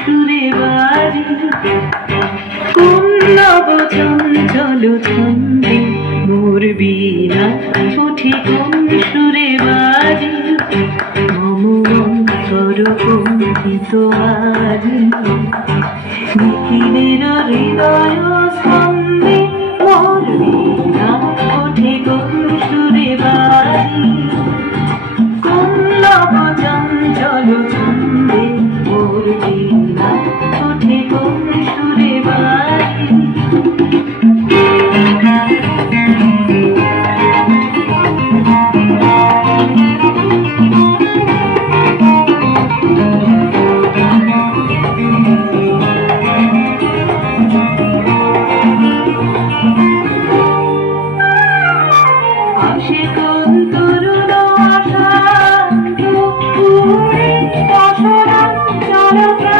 সুরে বাজে কোন নব চঞ্চল ছন্দে মোর বীণা উঠে কোন সুরে বাজে মম অন্তর কম্পিত আজে নিখিলের হৃদয় স্পন্দে মোর বীণা ওঠে কোন সুরে বাজে কোন নব চঞ্চল ছন্দে মোর বীণা ওঠে কোন সুরে বাজে Thank you.